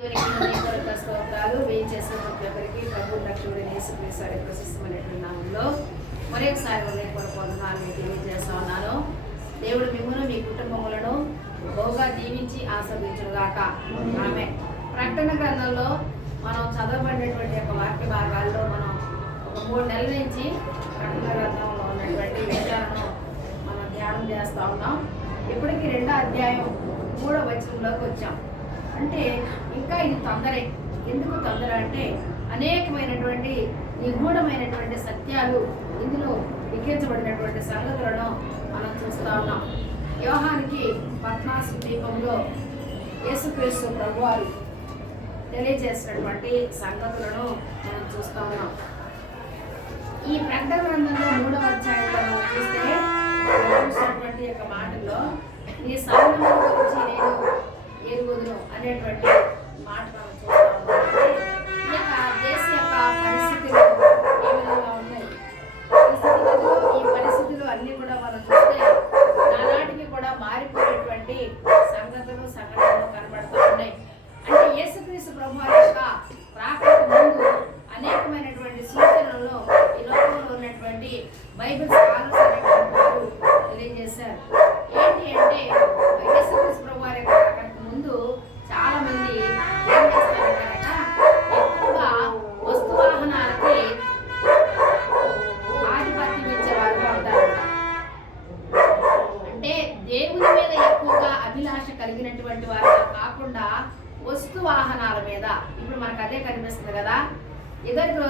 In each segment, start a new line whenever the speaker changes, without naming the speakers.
స్తోత్రాలు వేయి చేసిన ప్రతి ఒక్కరికి ప్రభు రక్షకుడు యేసుక్రీస్తు ప్రశస్తమైనటువంటి నామంలో మరొకసారి హృదయపూర్వక వందనాలు మీకు తెలియజేస్తా ఉన్నాను. దేవుడు మిమ్మల్ని మీ కుటుంబములను బహుగా దీవించి ఆస్వాదించుగాక ఆమె ప్రకటన గ్రంథంలో మనం చదవబడినటువంటి యొక్క వాక్య భాగాల్లో మనం ఒక మూడు నెలల నుంచి ప్రకటన గ్రంథంలో ఉన్నటువంటి విషయాలను మనం ధ్యానం చేస్తూ ఉన్నాం. ఇప్పటికీ రెండో అధ్యాయం మూడో వచనంలోకి వచ్చాం. అంటే ఇంకా ఇది తొందరే. ఎందుకు తొందర అంటే అనేకమైనటువంటి నిగూఢమైనటువంటి సత్యాలు ఇందులో లిఖించబడినటువంటి సంగతులను మనం చూస్తా ఉన్నాం. వ్యవహానికి పద్మాసు దీపంలో యేసుక్రీస్తు ప్రభువారు తెలియజేసినటువంటి సంగతులను మనం చూస్తా ఉన్నాం. ఈ ప్రకటన గ్రంథంలో మూడవ అధ్యాయంలో మనం చూస్తే చూసినటువంటి యొక్క మాటల్లో నీ సాధనల గురించి నేను ఎరుగుదును అనేటువంటి మాట మనం చూస్తా ఉన్నాం ఈ యొక్క దేశ యొక్క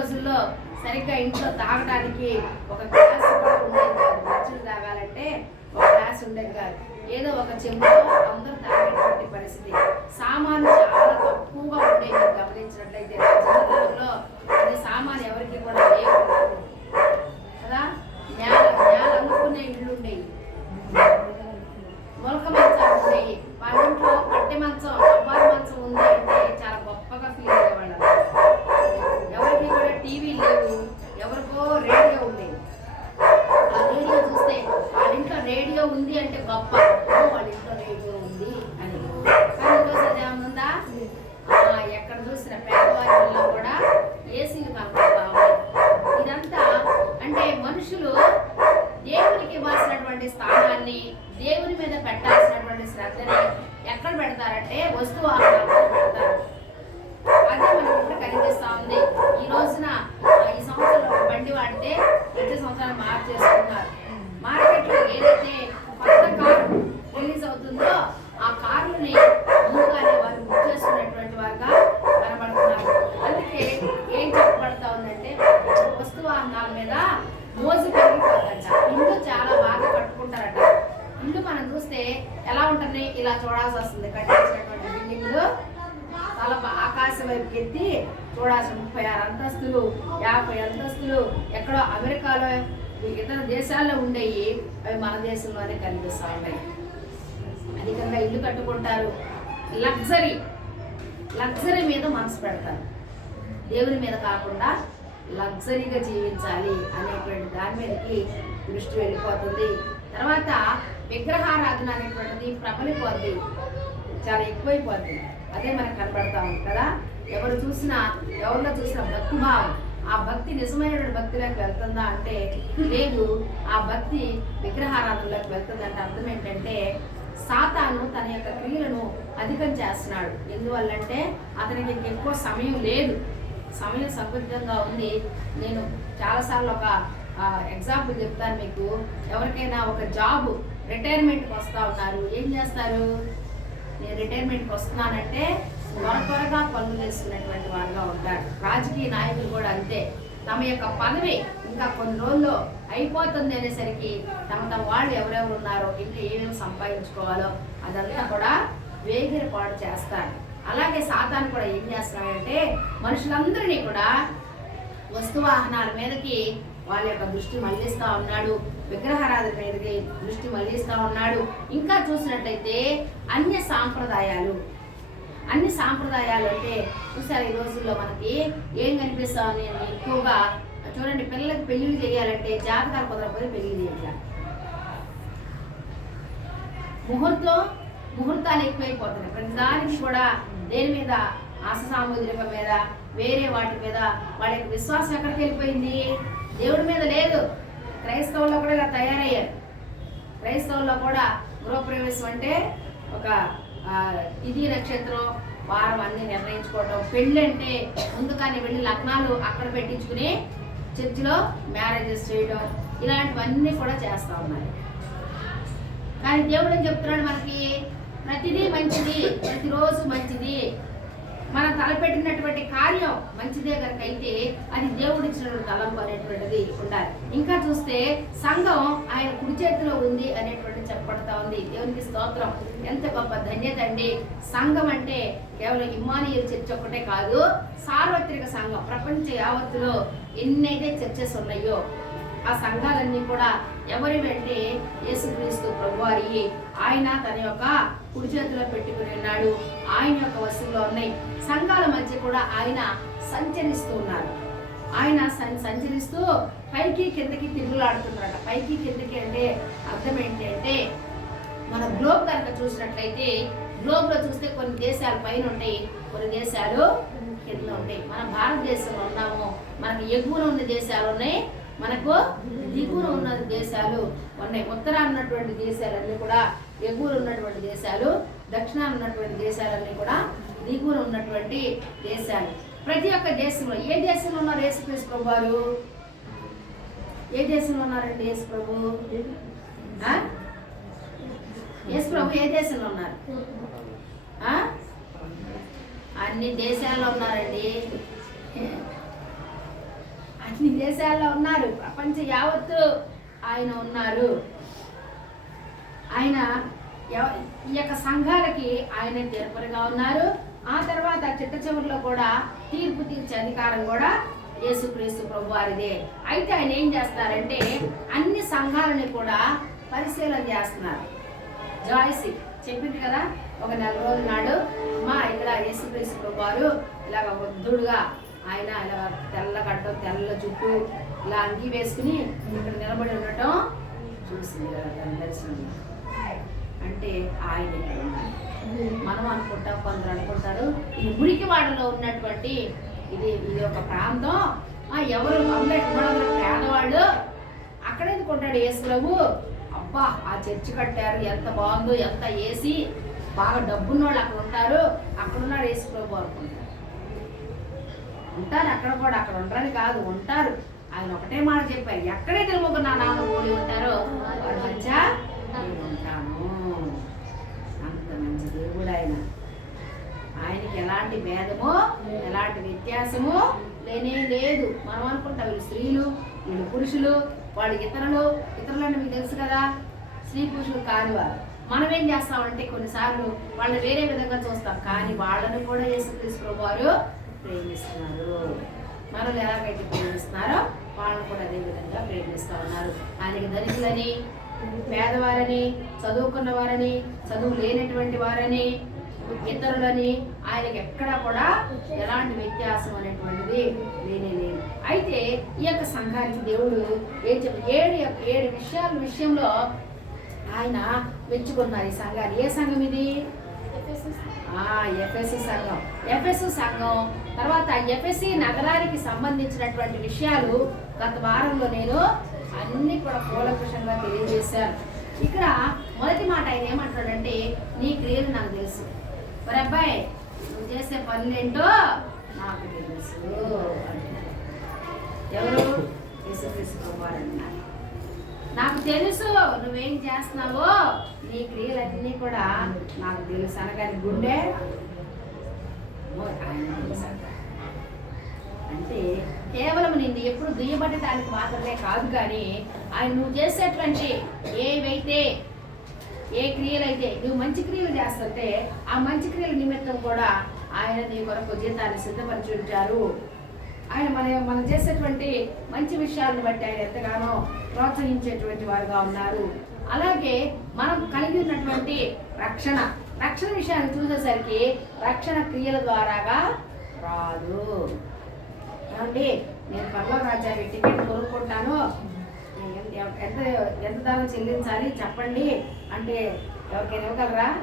రోజుల్లో సరిగ్గా ఇంట్లో తాగడానికి ఒక గ్లాస్ కూడా ఉండేది కాదు. మంచులు తాగాలంటే ఒక గ్లాస్ ఉండేది కాదు. ఏదో ఒక చెంబులో అందరూ తాగేటువంటి పరిస్థితి. సామాను చాలా తక్కువగా ఉండేది గమనించినట్లయితే రాజకీయాల్లో అది సామాను ఎవరికి కూడా లేవు కదా? నేల నేల అనుకునే ఇళ్ళు ఉండేవి. మొలక మంచాలు ఉండేవి వాళ్ళ ఇంట్లో కట్టె మంచం రబ్బారు మంచం ఉంది అంటే చాలా గొప్పగా ఫీల్ అయ్యేవాళ్ళు ఎవరికి కూడా టీవీ లేవు ఎవరికో రేడియో ఉండేది ఆ రేడియో చూస్తే వాళ్ళ ఇంట్లో రేడియో ఉంది అంటే గొప్ప ఓ, వాళ్ళ ఇంట్లో రేడియో ఉంది అని కానీ ఈరోజు అది ఏమన్నా ఉందా ఆ, ఎక్కడ చూసిన పేదవారి ఇళ్ళలో కూడా ఏసీలు కనపడతా ఉన్నాయి ఇదంతా అంటే మనుషులు దేవునికి ఇవ్వాల్సినటువంటి స్థానాన్ని దేవుని మీద పెట్టాల్సినటువంటి శ్రద్ధని ఎక్కడ పెడతారంటే వస్తు వాహనాల్లో పెడతారు అదే మనకి ఇప్పుడు కనిపిస్తా ఉంది ఈ రోజున ఆ, ఈ సంవత్సరంలో ఒక బండి వాడితే వచ్చే సంవత్సరం మార్చేసుకున్నారు మార్కెట్లో ఏదైతే కొత్త కారు రిలీజ్ అవుతుందో ఆ కార్లని ముందుగానే వారు బుక్ చేసుకునేటువంటి వారుగా కనబడుతున్నారు అందుకే ఏం చెప్పబడతా ఉందంటే వస్తు వాహనాల మీద మోజు పెరిగిపోతుందంట ఇల్లు చాలా బాగా కట్టుకుంటారట ఇల్లు మనం చూస్తే ఎలా ఉంటుంది ఇలా చూడాల్సి వస్తుంది కట్టించినటువంటి బిల్డింగ్లు తల ఆకాశం వైపు ఎత్తి చూడాల్సిన ముప్పై ఆరు అంతస్తులు యాభై అంతస్తులు ఎక్కడో అమెరికాలో ఇతర దేశాల్లో ఉండేవి అవి మన దేశంలోనే కనిపిస్తూ ఉంటాయి అధికంగా ఇల్లు కట్టుకుంటారు లగ్జరీ లగ్జరీ మీద మనసు పెడతారు దేవుని మీద కాకుండా లగ్జరీగా జీవించాలి అనేటువంటి దాని మీదకి దృష్టి వెళ్ళిపోతుంది. తర్వాత విగ్రహారాధన అనేటువంటిది ప్రబలిపోద్ది. చాలా ఎక్కువైపోద్ది. అదే మనకు కనబడతా ఉంది కదా? ఎవరు చూసినా ఎవరిలో చూసినా భక్తిభావం ఆ భక్తి నిజమైనటువంటి భక్తిలోకి వెళ్తుందా అంటే లేదు. ఆ భక్తి విగ్రహారాధనలోకి వెళ్తుందంటే అర్థం ఏంటంటే సాతాను తన యొక్క క్రియలను అధికం చేస్తున్నాడు. ఎందువల్లంటే అతనికి ఎక్కువ సమయం లేదు. సమయం సంకుచితంగా ఉంది. నేను చాలాసార్లు ఒక ఎగ్జాంపుల్ చెప్తాను మీకు. ఎవరికైనా ఒక జాబ్ రిటైర్మెంట్కి వస్తూ ఉన్నారు. ఏం చేస్తారు? నేను రిటైర్మెంట్కి వస్తున్నానంటే త్వర త్వరగా పనులు చేస్తున్నటువంటి వారుగా ఉంటారు. రాజకీయ నాయకులు కూడా అంతే. తమ యొక్క పదవి ఇంకా కొన్ని రోజుల్లో అయిపోతుంది అనేసరికి తమ తమ వాళ్ళు ఎవరెవరు ఉన్నారో ఇంకా ఏమేమి సంపాదించుకోవాలో అదంతా కూడా వేగిరపాటు చేస్తారు. అలాగే సాతాన్ కూడా ఏం చేస్తున్నాడంటే మనుషులందరినీ కూడా వస్తు వాహనాల మీదకి వాళ్ళ యొక్క దృష్టి మళ్ళిస్తా ఉన్నాడు. విగ్రహారాధన మీదకి దృష్టి మళ్ళిస్తా ఉన్నాడు. ఇంకా చూసినట్లయితే అన్య సాంప్రదాయాలు. అన్ని సాంప్రదాయాలు అంటే చూసారు ఈ రోజుల్లో మనకి ఏం కనిపిస్తామని అని ఎక్కువగా చూడండి పిల్లలకి పెళ్ళిళ్ళు చేయాలంటే జాతకాలు కుదరకపోతే పెళ్ళి చేయాలి. ముహూర్తం ముహూర్తాలు ఎక్కువైపోతున్నాయి. ప్రతి దానికి కూడా దేని మీద? ఆశ సాముద్రికం మీద వేరే వాటి మీద వాళ్ళ యొక్క విశ్వాసం ఎక్కడికి వెళ్ళిపోయింది? దేవుడి మీద లేదు. క్రైస్తవుల్లో కూడా ఇలా తయారయ్యారు. క్రైస్తవుల్లో కూడా గృహప్రవేశం అంటే ఒక ఆ, తిథి నక్షత్రం వారం అన్ని నిర్ణయించుకోవటం పెళ్ళి అంటే ముందుగానే వెళ్ళి లగ్నాలు అక్కడ పెట్టించుకుని చర్చిలో మ్యారేజెస్ చేయడం ఇలాంటివన్నీ కూడా చేస్తూ ఉన్నారు. కానీ దేవుడు ఏం చెప్తున్నాడు మనకి? ప్రతిదీ మంచిది ప్రతిరోజు మంచిది. మనం తలపెట్టినటువంటి కార్యం మంచిదే కనుక అయితే అది దేవుడు ఇచ్చినటువంటి తలంపు అనేటువంటిది ఉండాలి. ఇంకా చూస్తే సంఘం ఆయన కుడి చేతిలో ఉంది అనేటువంటి చెప్పబడతా ఉంది. దేవునికి స్తోత్రం. ఎంత గొప్ప ధన్యత అండి. సంఘం అంటే కేవలం ఇమ్మానియల్ చర్చ్ ఒక్కటే కాదు సార్వత్రిక సంఘం ప్రపంచ యావత్తులో ఎన్నైతే చర్చెస్ ఉన్నాయో ఆ సంఘాలన్నీ కూడా ఎవరి వెంటే యేసుక్రీస్తు ప్రభువారి ఆయన తన యొక్క కుడి చేతిలో పెట్టుకుని ఉన్నాడు. ఆయన యొక్క వస్తువులో ఉన్నాయి. సంఘాల మధ్య కూడా ఆయన సంచరిస్తూ ఉన్నారు. ఆయన సంచరిస్తూ పైకి కిందకి తిరుగులాడుతున్నారట. పైకి కిందకి అంటే అర్థం ఏంటి అంటే మన గ్లోబ్ కనుక చూసినట్లయితే గ్లోబ్లో చూస్తే కొన్ని దేశాలు పైన ఉంటాయి కొన్ని దేశాలు కింద ఉంటాయి. మన భారతదేశంలో ఉన్నాము మనకు ఎగువన ఉన్న దేశాలు ఉన్నాయి మనకు దిగువన ఉన్న దేశాలు ఉన్నాయి ఉత్తరాన ఉన్నటువంటి దేశాలన్నీ కూడా ఎగువన ఉన్నటువంటి దేశాలు దక్షిణాన ఉన్నటువంటి దేశాలన్నీ కూడా దిగువన ఉన్నటువంటి దేశాలు. ప్రతి ఒక్క దేశంలో ఏ దేశంలో ఉన్నారు యేసుక్రీస్తు ప్రభువారు? ఏ దేశంలో ఉన్నారండి యేసు ప్రభు? యేసు ప్రభు ఏ దేశంలో ఉన్నారు? అన్ని దేశాల్లో ఉన్నారండి. అన్ని దేశాల్లో ఉన్నారు. ప్రపంచ యావత్తు ఆయన ఉన్నారు. ఆయన ఈ యొక్క సంఘాలకి ఆయన తీర్పరిగా ఉన్నారు. ఆ తర్వాత చిట్ట చివరిలో కూడా తీర్పు తీర్చే అధికారం కూడా యేసుక్రీస్తు ప్రభు వారిదే అయితే ఆయన ఏం చేస్తారంటే అన్ని సంఘాలని కూడా పరిశీలన చేస్తున్నారు. జాయిసి చెప్పింది కదా ఒక నెల రోజుల నాడు మా ఇక్కడ యేసుక్రీస్తు ప్రభు వారు ఇలాగ వృద్ధుడుగా ఆయన ఇలా తెల్ల గడ్డ తెల్ల జుట్టు ఇలా అంగి వేసుకుని ఇక్కడ నిలబడి ఉండటం చూసింది కదా అంటే ఆయన ఇక్కడ ఉన్నారు మనం అనుకుంటాం కొందరు అనుకుంటారు ఈ మురికివాడలో ఉన్నటువంటి ఇది ఇది ఒక ప్రాంతం ఎవరు అందరు పేదవాళ్ళు అక్కడ ఎందుకుంటాడు యేసు అబ్బా ఆ చర్చి కట్టారు ఎంత బాగుందో ఎంత ఏసి బాగా డబ్బున్న వాళ్ళు అక్కడ ఉంటారు. అక్కడ ఉన్నాడు యేసు ప్రభు అనుకుంటారు ఉంటారు అక్కడ కూడా అక్కడ ఉండరని కాదు ఉంటారు. ఆయన ఒకటే మాట చెప్పారు. ఎక్కడైతే ముగ్గురు నా నాన్న కూడి ఉంటారో? వారి మధ్య ఉంటాను. అంత మంచి దేవుడు ఆయన. ఆయనకి ఎలాంటి భేదము ఎలాంటి వ్యత్యాసము లేనే లేదు. మనం అనుకుంటాం వీళ్ళు స్త్రీలు వీళ్ళు పురుషులు వాళ్ళు ఇతరులు ఇతరులు అంటే మీకు తెలుసు కదా స్త్రీ పురుషులు కానివారు మనం ఏం చేస్తామంటే కొన్నిసార్లు వాళ్ళని వేరే విధంగా చూస్తాం. కానీ వాళ్ళని కూడా యేసుక్రీస్తు ప్రభు వారు ప్రేమిస్తున్నారు. మనల్ని ఎలాగైతే ప్రేమిస్తున్నారో వాళ్ళని కూడా అదే విధంగా ప్రేమిస్తూ ఉన్నారు. ఆయనకి ధనికులని పేదవారని చదువుకున్న వారని చదువు లేనటువంటి వారని ఇతరులని ఆయనకి ఎక్కడా కూడా ఎలాంటి వ్యత్యాసం అనేటువంటిది లేనే లేదు. అయితే ఈ యొక్క సంఘానికి దేవుడు ఏం చెప్పి ఏడు ఏడు విషయాల విషయంలో ఆయన మెచ్చుకున్నారు ఈ సంఘాన్ని. ఏ సంఘం ఇది? ఎఫ్ఎస్సి సంఘం. ఎఫ్ఎస్సి సంఘం తర్వాత ఎఫ్ఎస్సి నగరానికి సంబంధించినటువంటి విషయాలు గత వారంలో నేను అన్ని కూడా కూలకృషంగా తెలియజేశాను. ఇక్కడ మొదటి మాట ఆయన ఏమంటాడంటే నీ క్రియలు నాకు తెలుసు? మరి అబ్బాయి నువ్వు చేసే పనులేంటో నాకు తెలుసు. ఎవరు? తీసుకోవాలన్నారు నాకు తెలుసు నువ్వేం చేస్తున్నావో నీ క్రియలన్నీ కూడా నాకు తెలుసు. అనగాని గుండె ఆయన తెలుసు అంటే కేవలం నిన్ను ఎప్పుడు దుయ్యబట్టడానికి మాత్రమే కాదు కానీ ఆయన నువ్వు చేసేటువంటి ఏవైతే ఏ క్రియలైతే నువ్వు మంచి క్రియలు చేస్తుంటే ఆ మంచి క్రియల నిమిత్తం కూడా ఆయన నీ కొరకు జీతాన్ని సిద్ధపరిచి ఉంచారు ఆయన మన మనం చేసేటువంటి మంచి విషయాలను బట్టి ఆయన ఎంతగానో ప్రోత్సహించేటువంటి వారుగా ఉన్నారు. అలాగే మనం కలిగి ఉన్నటువంటి రక్షణ రక్షణ విషయాన్ని చూసేసరికి రక్షణ క్రియల ద్వారాగా రాదు. ఏమండి నేను పర్వ రాజ్యానికి టికెట్ కొనుక్కుంటాను. ఎంత ఎంత ధర చెల్లించాలి చెప్పండి. అంటే ఎవరికైనా ఇవ్వగలరా?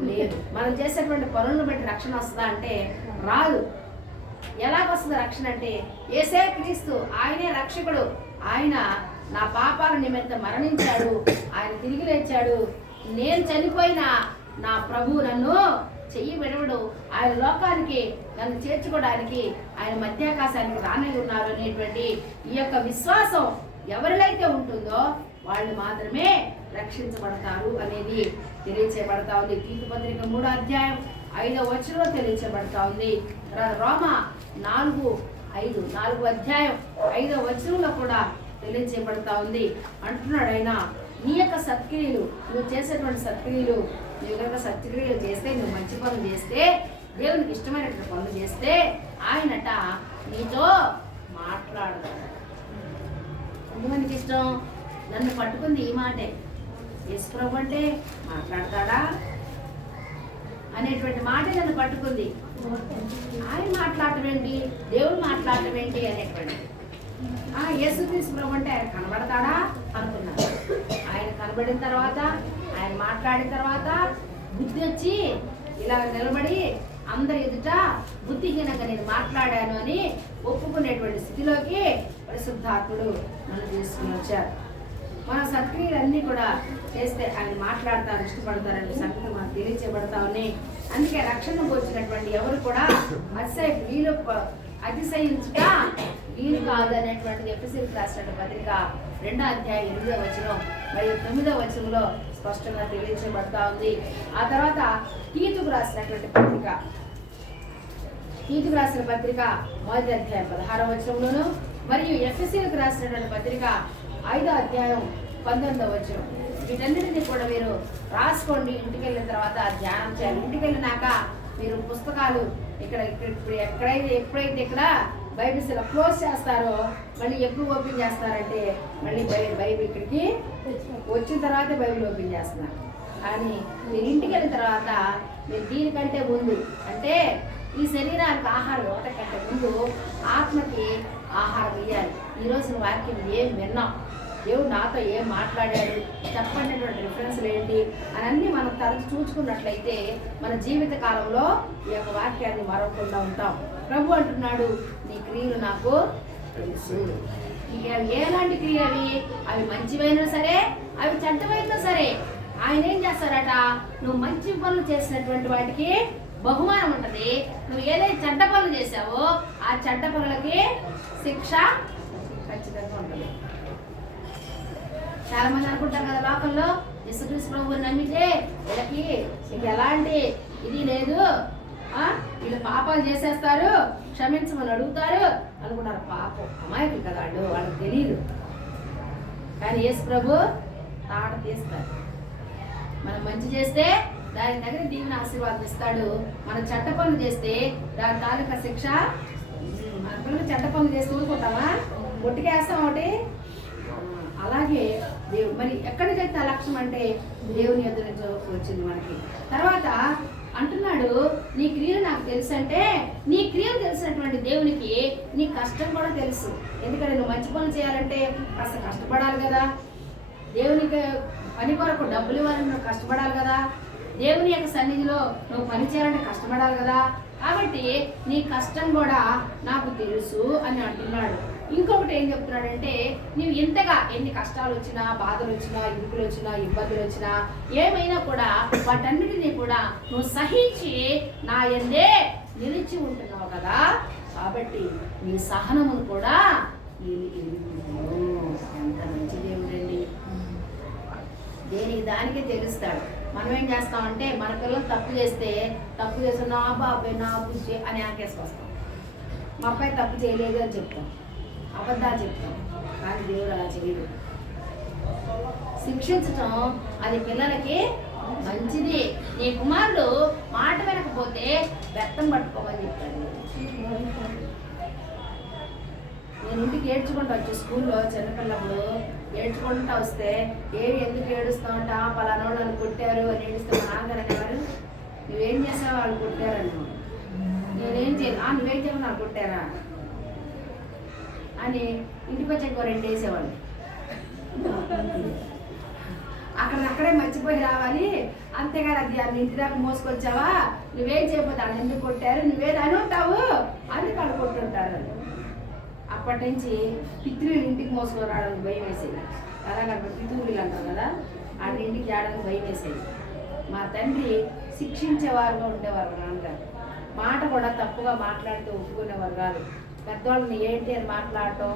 లేదు. మనం చేసేటువంటి పనులను బట్టి రక్షణ వస్తుందా అంటే రాదు. ఎలాగొస్తుంది రక్షణ అంటే ఏసే క్రీస్తు ఆయనే రక్షకుడు. ఆయన నా పాపాల నిమిత్తం మరణించాడు. ఆయన తిరిగి లేచాడు. నేను చనిపోయిన నా ప్రభు నన్ను చెయ్యి విడవడు. ఆయన లోకానికి నన్ను చేర్చుకోవడానికి ఆయన మధ్యాకాశానికి రానే ఉన్నారు అనేటువంటి ఈ యొక్క విశ్వాసం ఎవరిలైతే ఉంటుందో వాళ్ళు మాత్రమే రక్షించబడతారు అనేది తెలియచేయబడతా ఉంది. తీర్పు పత్రిక మూడో అధ్యాయం ఐదో వచనంలో తెలియచేయబడతా ఉంది. రోమ నాలుగు ఐదు నాలుగు అధ్యాయం ఐదో వచనంలో కూడా తెలియచేయబడతా ఉంది. అంటున్నాడు ఆయన నీ యొక్క సత్క్రియలు నువ్వు చేసేటువంటి సత్క్రియలు నీ యొక్క సత్క్రియలు చేస్తే నువ్వు మంచి పనులు చేస్తే దేవునికి ఇష్టమైనటువంటి పనులు చేస్తే ఆయనట నీతో మాట్లాడతాడు ఎంతమందికి ఇష్టం? నన్ను పట్టుకుంది ఈ మాటే. యేసుప్రభు అంటే మాట్లాడతాడా? అనేటువంటి మాటే నన్ను పట్టుకుంది. ఆయన మాట్లాడటం ఏంటి? దేవుడు మాట్లాడటం ఏంటి అనేటువంటి ఆ యేసుక్రీస్తు ప్రభు అంటే ఆయన కనబడతాడా? అనుకున్నాను ఆయన కనబడిన తర్వాత ఆయన మాట్లాడిన తర్వాత బుద్ధి వచ్చి ఇలా నిలబడి అందరి ఎదుట బుద్ధిహీనంగా నేను మాట్లాడాను అని ఒప్పుకునేటువంటి స్థితిలోకి పరిశుద్ధాత్ముడు మనం తీసుకుని వచ్చారు. మన సత్క్రియలన్నీ కూడా చేస్తే ఆయన మాట్లాడతారు ఇష్టపడతారని సంగతి మనకు తెలియచేయబడతా ఉన్నాయి. అందుకే రక్షణ వచ్చినటువంటి ఎవరు కూడా అతిశయ వీలు అతిశయించుట వీలు కాదు అనేటువంటిది ఎపిసిల్ రాసిన పత్రిక రెండో అధ్యాయం ఎనిమిదో వచనం మరియు తొమ్మిదో వచనంలో స్పష్టంగా తెలియచేయబడతా ఉంది. ఆ తర్వాత కీతుకు రాసినటువంటి పత్రిక తీతుకు రాసిన పత్రిక మొదటి అధ్యాయం పదహారవ వచనంలోను మరియు ఎఫ్ఎస్సీలకు రాసినటువంటి పత్రిక ఐదో అధ్యాయం పంతొమ్మిదో వచనం. వీటన్నిటిని కూడా మీరు రాసుకోండి. ఇంటికి వెళ్ళిన తర్వాత ధ్యానం చేయాలి. ఇంటికి వెళ్ళినాక మీరు పుస్తకాలు ఇక్కడ ఇక్కడ ఇప్పుడు ఎక్కడైతే ఎప్పుడైతే ఇక్కడ బైబిల్స్ ఇలా క్లోజ్ చేస్తారో మళ్ళీ ఎప్పుడు ఓపెన్ చేస్తారంటే మళ్ళీ బై- బైబిల్ ఇక్కడికి వచ్చిన తర్వాత బైబిల్ ఓపెన్ చేస్తున్నారు. కానీ మీరు ఇంటికి వెళ్ళిన తర్వాత మీరు దీనికంటే ముందు అంటే ఈ శరీరానికి ఆహారం ఇవ్వటం కంటే ముందు ఆత్మకి ఆహారం ఇవ్వాలి ఈరోజు వాక్యం ఏం విన్నాం? దేవుడు నాతో ఏం మాట్లాడాడు? చెప్పండినటువంటి రిఫరెన్స్లు ఏంటి? అని అన్ని మనం తరచు చూసుకున్నట్లయితే మన జీవిత కాలంలో ఈ యొక్క వాక్యాన్ని మరవకుండా ఉంటాం. ప్రభు అంటున్నాడు నీ క్రియలు నాకు తెలుసు. ఇక ఎలాంటి క్రియలు అవి? అవి మంచివైనా సరే అవి చెడ్డమైనా సరే. ఆయన ఏం చేస్తారట? నువ్వు మంచి పనులు చేసినటువంటి వాటికి బహుమానం ఉంటుంది. నువ్వు ఏదైతే చెడ్డ పనులు చేసావో ఆ చెడ్డ పనులకి శిక్ష ఖచ్చితంగా ఉంటుంది. చాలా మంది అనుకుంటారు కదా లోకంలో యేసుక్రీస్తు ప్రభు నమ్మితే వీళ్ళకి ఇంక ఎలాంటి ఇది లేదు. వీళ్ళు పాపాలు చేసేస్తారు క్షమించమని అడుగుతారు అనుకున్నారు పాపం అమాయకులు కదా వాళ్ళు వాళ్ళకి తెలియదు కానీ యేసు ప్రభు తాట తీస్తారు. మనం మంచి చేస్తే దాని దగ్గర దీవెన ఆశీర్వాదం ఇస్తాడు మనం చెడ్డ పనులు చేస్తే దాని తాలూకా శిక్ష మన పిల్లలు చెడ్డ పనులు చేసి ఊరుకుంటామా? ముట్టికేస్తాం ఒకటి. అలాగే దేవు మరి ఎక్కడికైతే అలక్ష్యం లక్ష్యం అంటే దేవుని ఎదురు నుంచి వచ్చింది మనకి. తర్వాత అంటున్నాడు నీ క్రియలు నాకు తెలుసు అంటే నీ క్రియలు తెలిసినటువంటి దేవునికి నీ కష్టం కూడా తెలుసు. ఎందుకంటే నువ్వు మంచి పనులు చేయాలంటే కాస్త కష్టపడాలి కదా. దేవునికి పని కొరకు డబ్బులు ఇవ్వాలని నువ్వు కష్టపడాలి కదా. దేవుని యొక్క సన్నిధిలో నువ్వు పని చేయాలంటే కష్టపడాలి కదా. కాబట్టి నీ కష్టం కూడా నాకు తెలుసు అని అంటున్నాడు. ఇంకొకటి ఏం చెప్తున్నాడంటే నువ్వు ఇంతగా ఎన్ని కష్టాలు వచ్చినా బాధలు వచ్చినా ఇరుకులు వచ్చినా ఇబ్బందులు వచ్చినా ఏమైనా కూడా వాటన్నిటినీ కూడా నువ్వు సహించి నా ఎందే నిలిచి ఉంటున్నావు కదా. కాబట్టి నీ సహనమును కూడా నేను ఎరుగుదును. ఎంత మంచి దేవుడండి. దేనికి దానికే తెలుస్తాడు. మనం ఏం చేస్తామంటే మన పిల్లలు తప్పు చేస్తే తప్పు చేస్తే నా బాబాయ్ నా బుజ్జి అని ఆకేసుకొస్తాం. మా అబ్బాయి తప్పు చేయలేదు అని చెప్తాం. అబద్ధాలు చెప్తాం. కానీ దేవుడు అలా చేయడు. శిక్షించటం అది పిల్లలకి మంచిది. నీ కుమారుడు మాట వినకపోతే బెత్తం పట్టుకోమని చెప్తాడు. నేను ఇంటికి ఏడ్చుకుంటా వచ్చి స్కూల్లో చిన్నపిల్లప్పుడు ఏడ్చుకుంటా వస్తే ఏమి ఎందుకు ఏడుస్తా ఉంటా పలానా వాళ్ళు కొట్టారు అని ఏడుస్తే మా నాన్నగారు అనేవారు నువ్వేం చేసావు వాళ్ళు కొట్టారని నేనేం చేయను నువ్వేం చేయవు నాకు కొట్టారా? అని ఇంటికి వచ్చాక రెండు వేసేవాళ్ళు. అక్కడక్కడే మర్చిపోయి రావాలి. అంతేగాని అది అది ఇంటి దాకా మోసుకొచ్చావా? నువ్వేం చేయబోతా ఎందుకు కొట్టారు? నువ్వేది అని ఉంటావు. అని వాళ్ళు కొట్టుంటారు. అప్పటి నుంచి పితృలు ఇంటికి మోసుకొని రావడానికి భయం వేసేది. అలాగంటే పితృలు అంటారు కదా వాళ్ళ ఇంటికి రావడానికి భయం వేసేది. మా తండ్రి శిక్షించేవారుగా ఉండేవారు నాన్నగారు మాట కూడా తప్పుగా మాట్లాడుతూ ఒప్పుకునేవారు కాదు. పెద్దవాళ్ళని ఏంటి అని మాట్లాడటం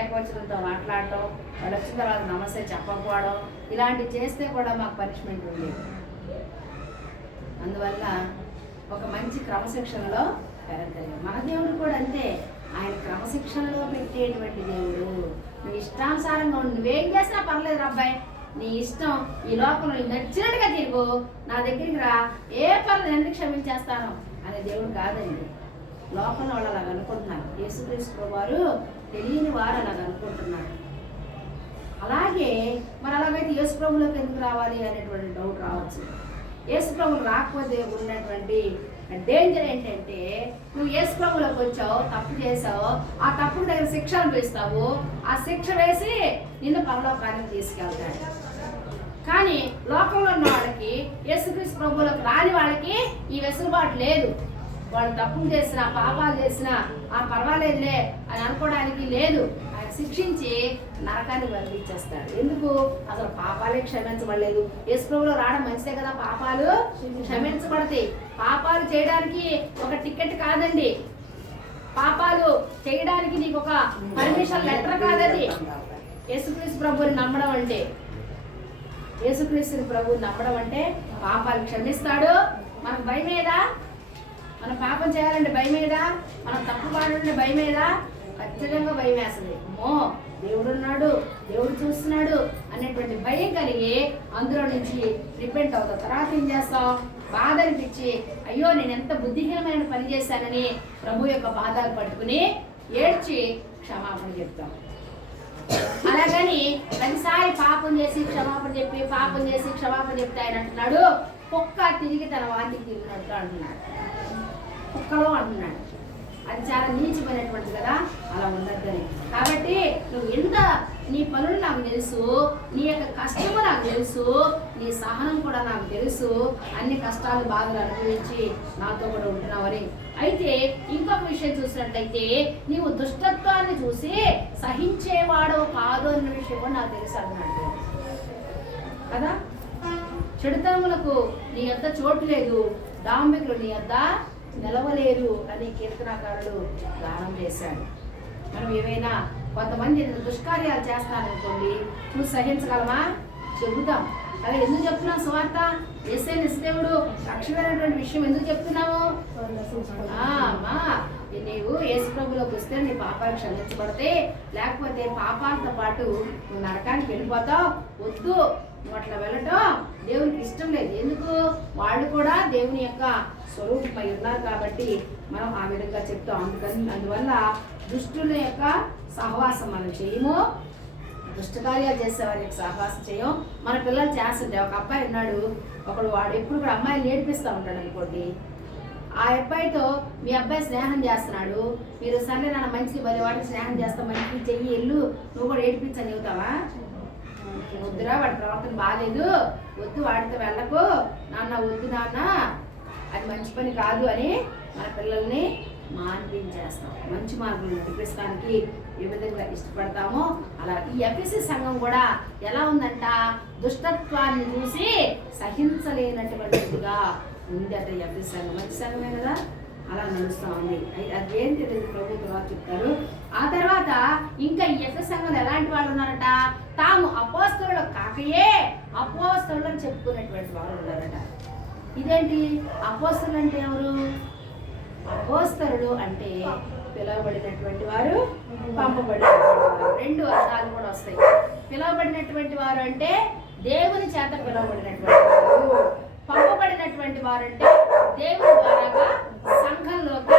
ఏకవచనంతో మాట్లాడటం వాళ్ళు వచ్చిన తర్వాత నమస్తే చెప్పకపోవడం ఇలాంటివి చేస్తే కూడా మాకు పనిష్మెంట్ ఉంది అందువల్ల ఒక మంచి క్రమశిక్షణలో పెరగలిగాం మన దేవుడు కూడా అంతే. ఆయన క్రమశిక్షణలో పెట్టేటువంటి దేవుడు. నువ్వు ఇష్టానుసారంగా నువ్వేం చేసినా పర్లేదు అబ్బాయి. నీ ఇష్టం ఈ లోపల నచ్చినట్టుగా తిరుగు. నా దగ్గరికి రా. ఏ పర్లేదు ఎందుకు క్షమించేస్తాను? అనే దేవుడు కాదండి. లోపల వాళ్ళు అలాగ అనుకుంటున్నారు. యేసుక్రీస్తు వారు తెలియని వారు అలాగ అనుకుంటున్నారు. అలాగే మరి అలాగైతే యేసు ప్రభులోకి ఎందుకు రావాలి అనేటువంటి డౌట్ రావచ్చు. యేసు ప్రభులు రాకపోతే ఉన్నటువంటి డేంజర్ ఏంటంటే నువ్వు ఏ ప్రభులోకి వచ్చావు తప్పు చేసావు ఆ తప్పుడు దగ్గర శిక్ష అనిపిస్తావు ఆ శిక్ష వేసి నిన్ను పరలోకానికి తీసుకెళ్తాడు. కానీ లోకంలో ఉన్న వాళ్ళకి యేసుక్రీస్తు ప్రభువులకు రాని వాళ్ళకి ఈ వెసులుబాటు లేదు. వాళ్ళు తప్పులు చేసినా పాపాలు చేసినా ఆ పర్వాలేదులే అని అనుకోవడానికి లేదు. శిక్షించి నరకాన్ని పంపించేస్తాడు ఎందుకు? అసలు పాపాలే క్షమించబడలేదు. యేసు రావడం మంచిదే కదా పాపాలు? క్షమించబడతాయి. పాపాలు చేయడానికి ఒక టికెట్ కాదండి. పాపాలు చేయడానికి నీకు ఒక పర్మిషన్ లెటర్ కాదది యేసుక్రీస్తు ప్రభుని నమ్మడం అంటే యేసుక్రీస్తుని ప్రభుని నమ్మడం అంటే పాపాలు క్షమిస్తాడు. మనకు భయం ఏదా? మనం పాపం చేయాలంటే భయం ఏదా? మనం తప్పు పాడాలంటే భయం ఏదా? ఖచ్చితంగా భయం వేస్తుంది. అమ్మో దేవుడున్నాడు దేవుడు చూస్తున్నాడు అనేటువంటి భయం కలిగి అందులో నుంచి రిపెంట్ అవుతావు తర్వాత ఏం చేస్తావు? బాధ అనిపించి అయ్యో నేను ఎంత బుద్ధిహీనమైన పని చేశానని ప్రభు యొక్క బాధలు పట్టుకుని ఏడ్చి క్షమాపణ చెప్తాం. అలాగని ప్రతిసారి పాపం చేసి క్షమాపణ చెప్పి పాపం చేసి క్షమాపణ చెప్తే ఆయన అంటున్నాడు కుక్క తిరిగి తన వాంతికి తిరిగినట్టు అంటున్నాడు. కుక్కలో అంటున్నాడు. అది చాలా నీచమైనటువంటి కదా? అలా ఉండద్దని. కాబట్టి నువ్వు ఎంత నీ పనులు నాకు తెలుసు నీ యొక్క కష్టము నాకు తెలుసు నీ సహనం కూడా నాకు తెలుసు అన్ని కష్టాలు బాధలు అనుభవించి నాతో కూడా ఉంటున్నావని. అయితే ఇంకొక విషయం చూసినట్లయితే నీవు దుష్టత్వాన్ని చూసి సహించేవాడు కాదు అన్న విషయం కూడా నాకు తెలుసు అన్నాడు. కదా? చెడుతనములకు నీ అంత చోటు లేదు. డాంబికులు నీ అంతా నిలవలేరు అని కీర్తనాకారుడు గానం చేశాడు మనం ఏవైనా కొంతమంది దుష్కార్యాలు చేస్తారనుకోండి నువ్వు సహించగలమా చెబుతాం. అదే ఎందుకు చెప్తున్నావు సువార్త? ఎస్ఐ నిశ్దేవుడు రక్షణమైనటువంటి విషయం ఎందుకు చెప్తున్నావు? నీవు యేసు ప్రభులోకి వస్తే నీ పాపాలు క్షమించబడితే లేకపోతే పాపాలతో పాటు నువ్వు నరకానికి వెళ్ళిపోతావు. వద్దు. నువ్వు అట్లా వెళ్ళటం దేవునికి ఇష్టం లేదు. ఎందుకు? వాళ్ళు కూడా దేవుని యొక్క స్వరూపమై ఉన్నారు కాబట్టి మనం ఆ విధంగా చెప్తాం. అందుకని అందువల్ల దుష్టుల యొక్క సహవాసం మనం చేయము. దుష్టకార్యాలు చేసే వారి యొక్క సహవాసం చేయం మన పిల్లలు చేస్తుంటే ఒక అబ్బాయి ఉన్నాడు. ఒకడు వాడు ఎప్పుడు కూడా అమ్మాయిని నేర్పిస్తూ ఉంటాడు అనుకోండి. ఆ అబ్బాయితో మీ అబ్బాయి స్నేహం చేస్తున్నాడు. మీరు సరే నాన్న మంచిది మరి వాటికి స్నేహం చేస్తా మంచి చెయ్యి ఎల్లు నువ్వు కూడా ఏడిపించని చెబుతావా? వద్దురా వాడి ప్రవర్తన బాగాలేదు వద్దు వాడితో వెళ్ళకు. నాన్న వద్దు నాన్న. అది మంచి పని కాదు అని మన పిల్లల్ని మాన్పించేస్తాం. మంచి మార్పులు నడిపిస్తానికి ఏ విధంగా ఇష్టపడతామో అలా ఈ ఎఫ్ఎస్సి సంఘం కూడా ఎలా ఉందంట? దుష్టత్వాన్ని చూసి సహించలేనటువంటిదిగా ఉంది అట ఎఫ్ఎస్సి సంఘం మంచి సంఘమే కదా? అలా నడుస్తూ ఉంది. అయితే అదేం తెలియదు ప్రభు తర్వాత చెప్తారు? ఆ తర్వాత ఇంకా ఈ ఎఫ్ఎస్ సంఘంలో ఎలాంటి వాళ్ళు ఉన్నారట? తాము అపోస్తలు కాకయే అపోస్తలు అని చెప్పుకునేటువంటి వారు ఉన్నారట. ఇదేంటి? అపోస్తలు అంటే ఎవరు? అపోస్తరుడు అంటే పిలువబడినటువంటి వారు పంపబడినటువంటి వారు. రెండు అర్థాలు కూడా వస్తాయి. పిలువబడినటువంటి వారు అంటే దేవుని చేత పిలువబడినటువంటి ఉన్నటువంటి వారు అంటే దేవుని ద్వారాగా సంఘంలోకి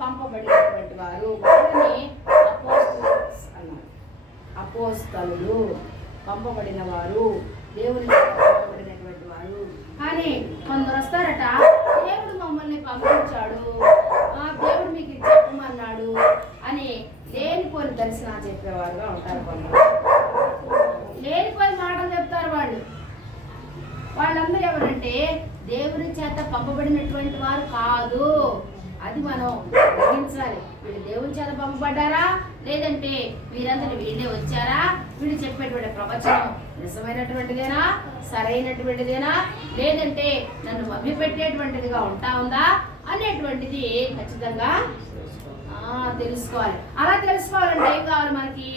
పంపబడినటువంటి వారు. వారిని అపోస్తలుస్ అన్నారు. అపోస్తలు పంపబడిన వారు దేవుని పంపబడినటువంటి వారు. కానీ కొందరు వస్తారట దేవుడు మమ్మల్ని పంపించాడు ఆ దేవుడు మీకు ఇది చెప్పమన్నాడు అని లేనిపోని దర్శనాలు చెప్పేవారుగా ఉంటారు కొందరు. లేనిపోయి మాటలు చెప్తారు వాళ్ళు. వాళ్ళందరు ఎవరంటే దేవుని చేత పంపబడినటువంటి వారు కాదు. అది మనం గ్రహించాలి. వీళ్ళు దేవుని చేత పంపబడ్డారా? లేదంటే వీరందరూ వీళ్ళే వచ్చారా? వీళ్ళు చెప్పేటువంటి ప్రవచనం నిజమైనటువంటిదేనా? సరైనటువంటిదేనా? లేదంటే నన్ను మభ్యపెట్టేటువంటిదిగా ఉంటా ఉందా? అనేటువంటిది ఖచ్చితంగా తెలుసుకోవాలి. అలా తెలుసుకోవాలంటే ఏం కావాలి మనకి?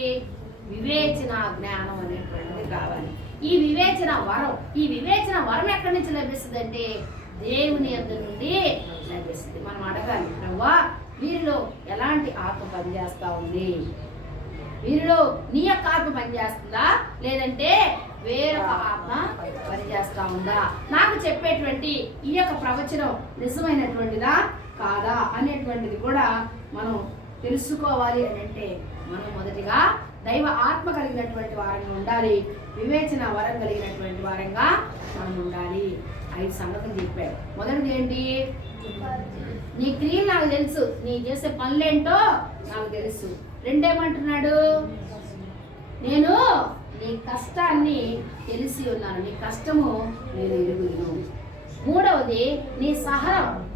వివేచన జ్ఞానం అనేటువంటిది. ఈ వివేచన వరం ఈ వివేచన వరం ఎక్కడి నుంచి లభిస్తుంది అంటే దేవుని అందు నుండి లభిస్తుంది. మనం అడగాలి ప్రవ్వా వీరిలో ఎలాంటి ఆత్మ పనిచేస్తా ఉంది? వీరిలో నీ యొక్క ఆత్మ పనిచేస్తుందా? లేదంటే వేరొక ఆత్మ పనిచేస్తా ఉందా? నాకు చెప్పేటువంటి ఈ యొక్క ప్రవచనం నిజమైనటువంటిదా? కాదా? అనేటువంటిది కూడా మనం తెలుసుకోవాలి అని అంటే మనం మొదటిగా దైవ ఆత్మ కలిగినటువంటి వారంగా ఉండాలి. వివేచన వరం కలిగినటువంటి వారంగా మనం ఉండాలి. ఐదు సంగతులు చెప్పాడు. మొదటిది ఏంటి? నీ క్రియలు నాకు తెలుసు. నీ చేసే పనులేంటో నాకు తెలుసు. రెండేమంటున్నాడు? నేను నీ కష్టాన్ని తెలిసి ఉన్నాను. నీ కష్టము నేను ఎరుగును మూడవది నీ సహనం.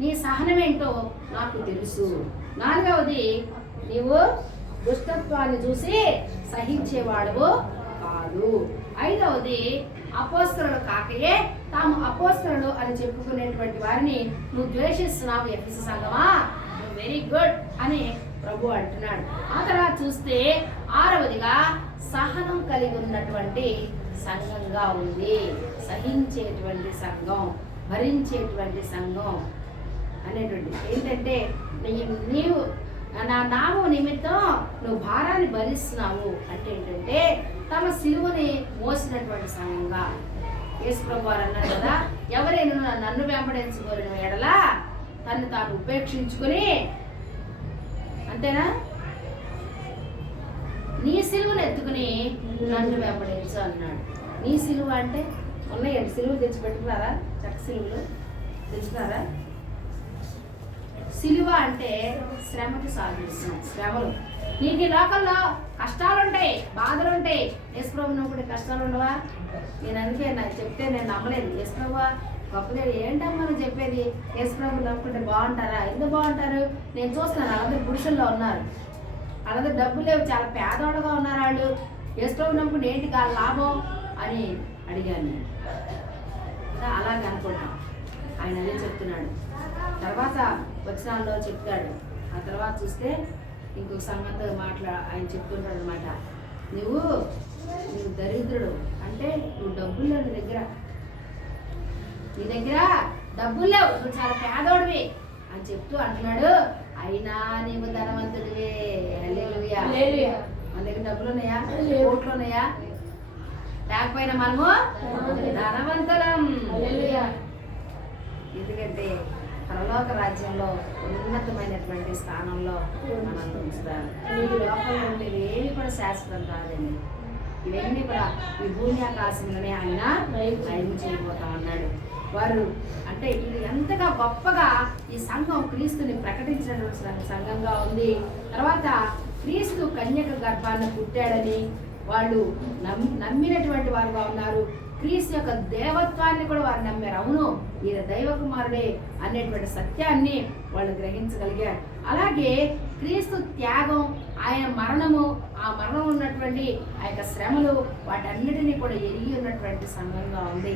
నీ సహనం ఏంటో నాకు తెలుసు. నాలుగవది నీవు దుష్టత్వాన్ని చూసి సహించేవాడు కాదు. ఐదవది అపోస్తరుడు కాకయే తాము అపోస్తరుడు అని చెప్పుకునేటువంటి వారిని నువ్వు ద్వేషిస్తున్నావు ఎఫ్ఎస్ సంగమా వెరీ గుడ్ అని ప్రభు అంటున్నాడు. ఆ తర్వాత చూస్తే ఆరవదిగా సహనం కలిగి ఉన్నటువంటి సంఘంగా ఉంది. సహించేటువంటి సంఘం భరించేటువంటి సంఘం అనేటువంటి ఏంటంటే నీవు నా నాము నిమిత్తం నువ్వు భారాన్ని భరిస్తున్నావు అంటే ఏంటంటే తమ సిలువని మోసినటువంటి సంఘంగా. యేసు ప్రభు వారు అన్నారు కదా ఎవరైనా నన్ను వెంబడించుకోరిన ఎడల తను తాను ఉపేక్షించుకుని అంతేనా? నీ సిలువను ఎత్తుకుని నన్ను వెంబడించు అన్నాడు. నీ సిలువ అంటే ఉన్నాయండి సిలువ తెచ్చి పెట్టుకున్నారా చక్క సిలువలు తెచ్చుకున్నారా సిలువ అంటే శ్రమకి సాధిస్తున్నాం శ్రమలు. నీకు ఈ లోకంలో కష్టాలు ఉంటాయి బాధలు ఉంటాయి యేసుప్రభు నువ్వు కూడా కష్టాలు ఉండవా నేను అందుకే నాకు చెప్తే నేను నమ్మలేదు. యేసుప్రభు గొప్పగా ఏంటమ్మా నువ్వు చెప్పేది? యేసుప్రభు నవ్వుకుంటే బాగుంటారా? ఎందుకు బాగుంటారు? నేను చూస్తున్నాను అలాగే పురుషుల్లో ఉన్నారు. అలాగే డబ్బులు లేవు చాలా పేదవాళ్ళుగా ఉన్నారు వాళ్ళు. యేసుప్రభు నమ్ముకుంటే ఏంటి కాదు లాభం అని అడిగాను నేను. అలాగే అనుకుంటాం ఆయన అదే చెప్తున్నాడు. తర్వాత వచనాల్లో చెప్తాడు. ఆ తర్వాత చూస్తే ఇంకొక సంగతి మాట్లా ఆయన చెప్తుంటాడు అనమాట నువ్వు నువ్వు దరిద్రుడు. అంటే నువ్వు డబ్బులు లేవు నీ దగ్గర. నీ దగ్గర డబ్బులు లేవు. నువ్వు చాలా పేదోడివి. అని చెప్తూ అంటున్నాడు. అయినా నీవు ధనవంతుడివే. మన దగ్గర డబ్బులు ఉన్నాయా. కోట్లు ఉన్నాయా? లేకపోయినా మనము ధనవంతులం. ఎందుకంటే పరలోక రాజ్యంలో ఉన్నతమైనటువంటి స్థానంలో మనల్ని ఉంచుతారు. ఈ లోకంలో ఉండేవి ఏవి కూడా శాశ్వతం కాదండి. ఇవన్నీ కూడా ఈ భూమి ఆకాశంలోనే ఆయన లయం చేయబోతా ఉన్నాడు. వారు అంటే ఇది ఎంతగా గొప్పగా ఈ సంఘం క్రీస్తుని ప్రకటించినటువంటి సంఘంగా ఉంది. తర్వాత క్రీస్తు కన్యక గర్భాన్ని పుట్టాడని వాళ్ళు నమ్మి నమ్మినటువంటి వారుగా ఉన్నారు. క్రీస్తు యొక్క దేవత్వాన్ని కూడా వారు నమ్మారు. అవును ఈయన దైవ కుమారుడే అనేటువంటి సత్యాన్ని వాళ్ళు గ్రహించగలిగారు. అలాగే క్రీస్తు త్యాగం ఆయన మరణము ఆ మరణం ఉన్నటువంటి ఆ యొక్క శ్రమలు వాటన్నిటినీ కూడా ఎరిగి ఉన్నటువంటి సంఘంగా ఉంది.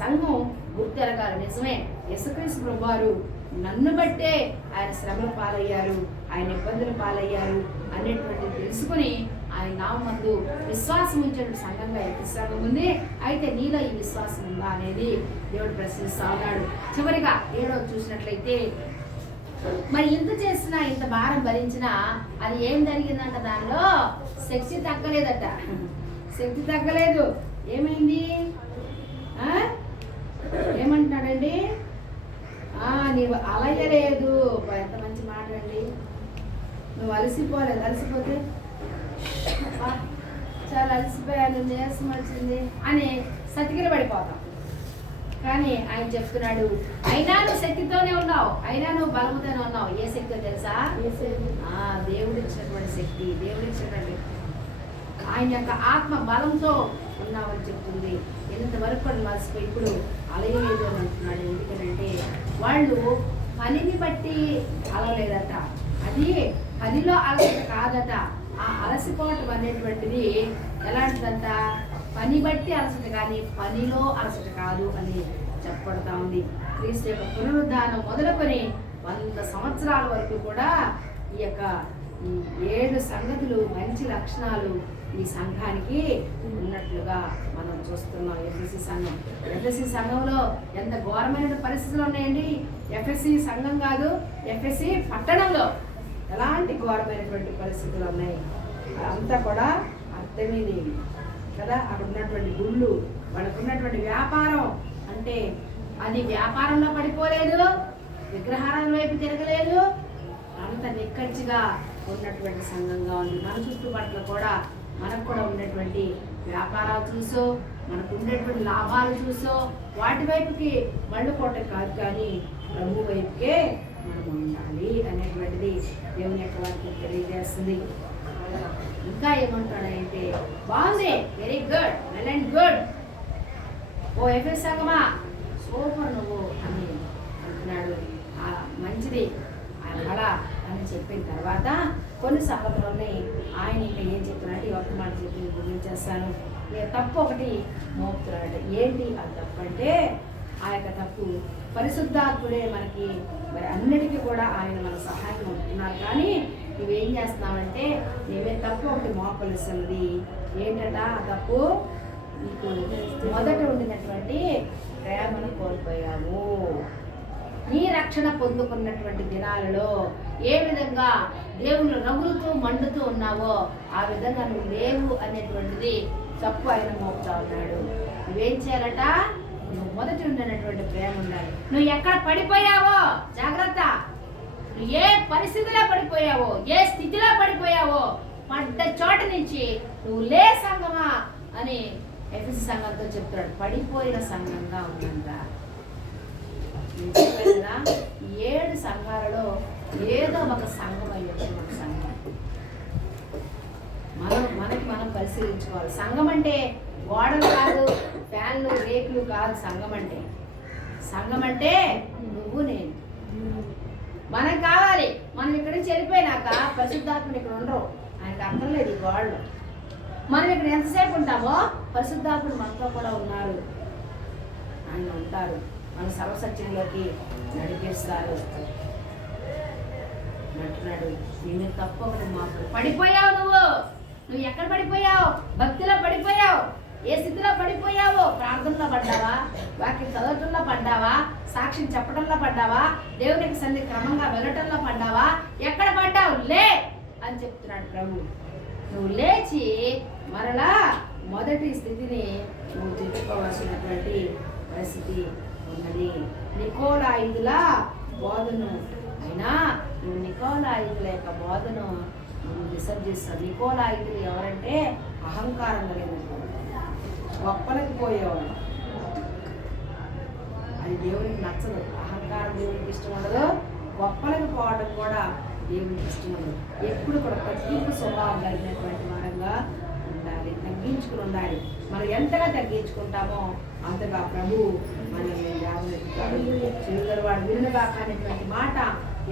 సంఘం గుర్తెరగాలి నిజమే యేసుక్రీస్తు ప్రభువారు నన్ను బట్టే ఆయన శ్రమల పాలయ్యారు ఆయన ఇబ్బందులు పాలయ్యారు అనేటువంటిది తెలుసుకుని ఆయన నామందు విశ్వాసం ఉంచిన సంఘంగా ఎక్కిస్తాను ఉంది. అయితే నీలో ఈ విశ్వాసం ఉందా అనేది దేవుడు ప్రశ్నిస్తా ఉన్నాడు చివరిగా ఏడో చూసినట్లయితే మరి ఇంత చేసినా ఇంత భారం భరించినా అది ఏం జరిగిందంట దానిలో? శక్తి తగ్గలేదట. శక్తి తగ్గలేదు. ఏమైంది? ఆ? ఏమంటున్నాడండి? నీవు అలయలేదు. ఎంత మంచి మాట అండి నువ్వు అలసిపోలేదు అలసిపోతే చాలా అలసిపోయాను నీరసం వచ్చింది అని సతికిల పడిపోతాం. కానీ ఆయన చెప్తున్నాడు అయినా నువ్వు శక్తితోనే ఉన్నావు అయినా నువ్వు బలముతోనే ఉన్నావు. ఏ శక్తి తెలుసా? ఆ దేవుడు ఇచ్చినటువంటి శక్తి దేవుడు ఇచ్చినటువంటి ఆయన యొక్క ఆత్మ బలంతో ఉన్నామని చెప్తుంది. ఇంతవరకు కూడా మర్చిపోయి ఇప్పుడు అలయలేదు అని అంటున్నాడు. ఎందుకంటే వాళ్ళు పనిని బట్టి అలలేదట అది పనిలో అలసట కాదట. ఆ అలసిపోవటం అనేటువంటిది ఎలాంటిదంట పని బట్టి అలసట కానీ పనిలో అలసట కాదు అని చెప్పబడతా ఉంది. క్రీస్తు యొక్క పునరుద్ధానం మొదలుకొని వంద సంవత్సరాల వరకు కూడా ఈ యొక్క ఈ ఏడు సంగతులు మంచి లక్షణాలు ఈ సంఘానికి ఉన్నట్లుగా మనం చూస్తున్నాం. ఎఫ్ఎస్సి సంఘం. ఎఫ్ఎస్సి సంఘంలో ఎంత ఘోరమైన పరిస్థితులు ఉన్నాయండి? ఎఫ్ఎస్సి సంఘం కాదు ఎఫ్ఎస్సి పట్టణంలో ఎలాంటి ఘోరమైనటువంటి పరిస్థితులు ఉన్నాయి? అంతా కూడా అర్థమే లేదు కదా? అక్కడ ఉన్నటువంటి గుళ్ళు వాళ్ళకున్నటువంటి వ్యాపారం అంటే అది వ్యాపారంలో పడిపోలేదు విగ్రహాల వైపు తిరగలేదు. అంత నిక్కచ్చిగా ఉన్నటువంటి సంఘంగా ఉంది. మన చుట్టుపక్కల కూడా మనకు కూడా ఉన్నటువంటి వ్యాపారాలు చూసో మనకు ఉండేటువంటి లాభాలు చూసో వాటి వైపుకి మళ్ళుకోవటం కాదు కానీ ప్రభు వైపుకే ఉండాలి అనేటువంటిది దేవుని యొక్క వారికి తెలియజేస్తుంది. ఇంకా ఏమంటాడంటే బాగుంది. Very good well and good oh FS Sangma? Super నువ్వు అని అంటున్నాడు. ఆ మంచిది. ఆ కళ అని చెప్పిన తర్వాత కొన్ని సంగతులని ఆయన ఇంకా ఏం చెప్తున్నాడు ఒక మాట చెప్పి గుర్తించేస్తాను నేను తప్పు ఒకటి మోపుతున్నాడు ఏంటి అది తప్పంటే అంటే ఆ యొక్క తప్పు పరిశుద్ధాత్ముడే మనకి మరి అన్నిటికీ కూడా ఆయన మన సహాయం అవుతున్నారు కానీ నువ్వేం చేస్తున్నావంటే నీవే తప్పు ఒకటి మోపలుస్తున్నది ఏంటట ఆ తప్పు నీకు మొదట ఉండినటువంటి ప్రేమను కోల్పోయాము నీ రక్షణ పొందుకున్నటువంటి దినాలలో ఏ విధంగా దేవుళ్ళు నగులుతూ మండుతూ ఉన్నావో ఆ విధంగా నువ్వు లేవు అనేటువంటిది తప్పు ఆయన మోపుతా ఉన్నాడు. నువ్వేం చేయాలట? మొదటి ఉండినటువంటి ప్రేమ ఉండాలి నువ్వు ఎక్కడ పడిపోయావో జాగ్రత్త. నువ్వు ఏ పరిస్థితిలో పడిపోయావో ఏ స్థితిలో పడిపోయావో పడ్డ చోట నుంచి నువ్వు లే సంగమా అని ఎఫ్ఎస్ సంఘంతో చెప్తాడు పడిపోయిన సంఘంగా ఉందంట ఏడు సంఘాలలో ఏదో ఒక సంఘం అయ్యేటువంటి ఒక సంఘం. మనం మనకి మనం పరిశీలించుకోవాలి. సంఘం అంటే గోడలు కాదు ఫ్యాన్లు రేకులు కాదు సంఘం అంటే. సంఘం అంటే నువ్వు నేను. మనకు కావాలి. మనం ఇక్కడ నుంచి వెళ్ళిపోయినాక పరిశుద్ధాత్మని ఇక్కడ ఉండరు ఆయనకు అక్కర్లేదు ఈ గోడలు. మనం ఇక్కడ ఎంతసేపు ఉంటామో పరిశుద్ధాత్ముడు మనతో కూడా ఉన్నారు. ఆయన ఉంటారు. మన సర్వసత్యంలోకి నడిపిస్తారు. అంటున్నాడు. నిన్ను తప్పకుండా మాకు. పడిపోయావు నువ్వు. నువ్వు ఎక్కడ పడిపోయావు? భక్తిలో పడిపోయావు? ఏ స్థితిలో పడిపోయావో? ప్రార్థనలో పడ్డావా? వాక్యం చదవటంలో పడ్డావా? సాక్ష్యం చెప్పడంలో పడ్డావా? దేవునికి సన్ని క్రమంగా వెళ్ళటంలో పడ్డావా? ఎక్కడ పడ్డావు? లే అని చెప్తున్నాడు ప్రభు. నువ్వు లేచి మరలా మొదటి స్థితిని నువ్వు తెచ్చుకోవాల్సినటువంటి పరిస్థితి ఉన్నది. నికోలాయుధుల బోధను అయినా నువ్వు నికోలాయుధుల యొక్క బోధను నువ్వు విసర్జిస్తావు నికోలాయుధులు ఎవరంటే అహంకారం కలిగిన గొప్పలకి పోయేవాళ్ళు. అది దేవునికి నచ్చదు. అహంకారం దేవునికి ఇష్టం ఉండదు. గొప్పలకు పోవడం కూడా దేవునికి ఇష్టం ఉండదు. ఎప్పుడు కూడా తగ్గింపు స్వభావం కలిగినటువంటి వారంగా ఉండాలి. తగ్గించుకుని ఉండాలి. మనం ఎంతగా తగ్గించుకుంటామో అంతగా ప్రభు మనల్ని లేవనెత్తుతాడు. చెవిగలవాడు వినుగాక అనేటువంటి మాట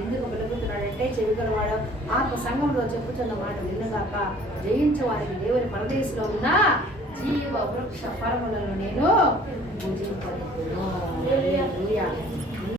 ఎందుకు వెలుగుతున్నాడంటే చెవిగలవాడు ఆత్మ సంఘంలో చెప్పుతున్న మాట వినుగాక జయించే వారికి దేవుని పరదేశంలో ఉన్న జీవ వృక్ష ఫలములను నేను హల్లెలూయా.